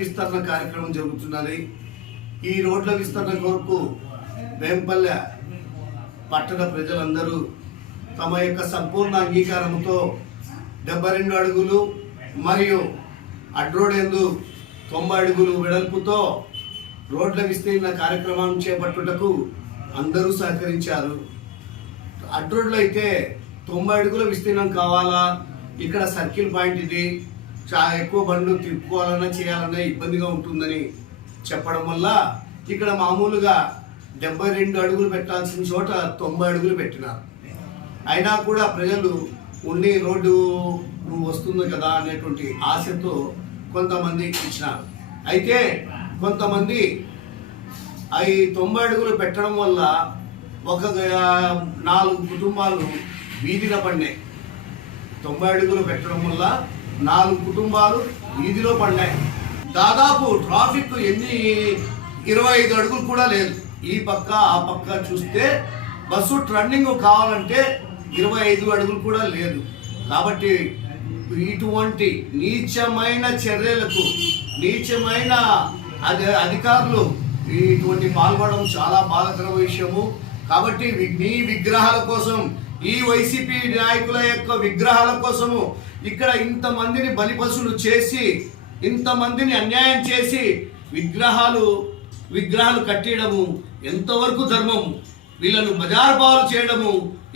విస్తరణ కార్యక్రమం జరుగుతున్నది. ఈ రోడ్ల విస్తరణ కొరకు వేంపల్లె పట్టణ ప్రజలందరూ తమ యొక్క సంపూర్ణ అంగీకారంతో 72 అడుగులు మరియు అడ్రోడ్ యందు 90 అడుగులు వెడల్పుతో రోడ్ల విస్తీర్ణ కార్యక్రమం చేపట్టుటకు అందరూ సహకరించారు. అడ్రోడ్లో అయితే 90 అడుగుల విస్తీర్ణం కావాలా, ఇక్కడ సర్కిల్ పాయింట్ ఇది, చాలా ఎక్కువ బండ్లు తిప్పుకోవాలన్నా చేయాలన్నా ఇబ్బందిగా ఉంటుందని చెప్పడం వల్ల ఇక్కడ మామూలుగా 72 అడుగులు పెట్టాల్సిన చోట 90 అడుగులు పెట్టినారు. అయినా కూడా ప్రజలు ఉండి రోడ్డు వస్తుంది కదా అనేటువంటి ఆశతో కొంతమంది ఇచ్చినారు. అయితే కొంతమంది అవి 90 అడుగులు పెట్టడం వల్ల ఒక 4 కుటుంబాలు వీధిలో పడినాయి. 90 అడుగులు పెట్టడం వల్ల 4 కుటుంబాలు వీధిలో పడినాయి. దాదాపు ట్రాఫిక్ 25 అడుగులు కూడా లేదు. ఈ పక్క ఆ పక్క చూస్తే బస్సు టర్నింగ్ కావాలంటే 25 అడుగులు కూడా లేదు. కాబట్టి ఇటువంటి నీచమైన చర్యలకు నీచమైన అధికారులు ఇటువంటి పాల్గొనడం చాలా బాధాకర విషయము. కాబట్టి మీ విగ్రహాల కోసం, ఈ వైసీపీ నాయకుల యొక్క విగ్రహాల కోసము ఇక్కడ ఇంతమందిని బలిపశులు చేసి, ఇంతమందిని అన్యాయం చేసి విగ్రహాలు కట్టేయడము ఎంతవరకు ధర్మము, వీళ్ళను బజారు పాలు చేయడము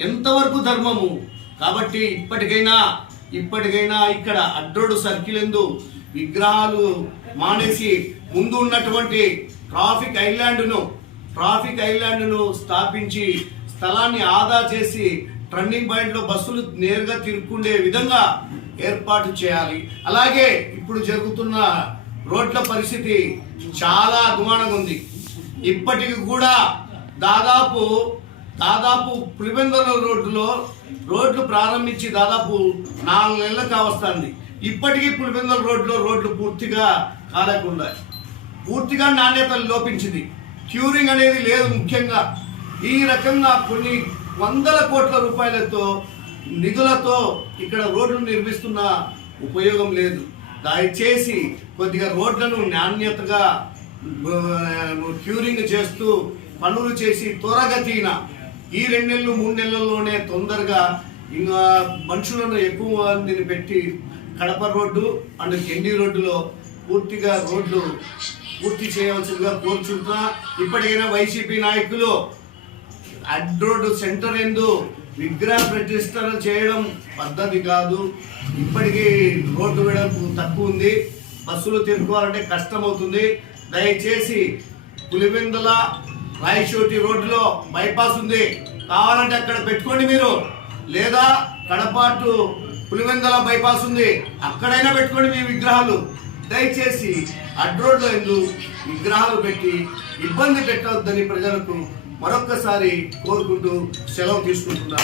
ఎంతవరకు ధర్మము. కాబట్టి ఇప్పటికైనా ఇక్కడ అడ్రోడ్ సర్కిల్ ఎందు విగ్రహాలు మానేసి ముందు ఉన్నటువంటి ట్రాఫిక్ ఐలాండ్ను స్థాపించి స్థలాన్ని ఆదా చేసి టర్నింగ్ పాయింట్లో బస్సులు నేరుగా తిరుక్కుండే విధంగా ఏర్పాటు చేయాలి. అలాగే ఇప్పుడు జరుగుతున్న రోడ్ల పరిస్థితి చాలా అధ్వానంగా ఉంది. ఇప్పటికి కూడా దాదాపు పులివెందుల రోడ్లు ప్రారంభించి దాదాపు 4 నెలలు కావస్తుంది. ఇప్పటికీ పులివెందుల రోడ్లు పూర్తిగా కాలేకుండా, పూర్తిగా నాణ్యత లోపించింది. క్యూరింగ్ అనేది లేదు. ముఖ్యంగా ఈ రకంగా కొన్ని 100 కోట్ల రూపాయలతో నిధులతో ఇక్కడ రోడ్లు నిర్మిస్తున్న ఉపయోగం లేదు. దయచేసి కొద్దిగా రోడ్లను నాణ్యతగా క్యూరింగ్ చేస్తూ పనులు చేసి త్వరగతిన ఈ 2 నెలలు 3 నెలల్లోనే తొందరగా ఇంకా మనుషులను ఎక్కువ మందిని పెట్టి కడప రోడ్డు అండ్ కెండి రోడ్డులో పూర్తిగా రోడ్లు పూర్తి చేయవలసిందిగా కోరుచుంటున్నా. ఇప్పటికైనా వైసీపీ నాయకులు అడ్రోడ్ సెంటర్ ఎందు విగ్రహ ప్రతిష్టన చేయడం పద్ధతి కాదు. ఇప్పటికీ రోడ్డు వెడల్పు తక్కువ ఉంది, బస్సులు తిరుగుకోవాలంటే కష్టం అవుతుంది. దయచేసి పులివెందుల రాయచోటి రోడ్డులో బైపాస్ ఉంది, కావాలంటే అక్కడ పెట్టుకోండి మీరు, లేదా కడప టు పులివెందుల బైపాస్ ఉంది, అక్కడైనా పెట్టుకోండి మీ విగ్రహాలు. దయచేసి అడ్రోడ్లో ఎందు విగ్రహాలు పెట్టి ఇబ్బంది పెట్టవద్దని ప్రజలకు మరొక్కసారి కోరుకుంటూ సెలవు తీసుకుంటున్నాను.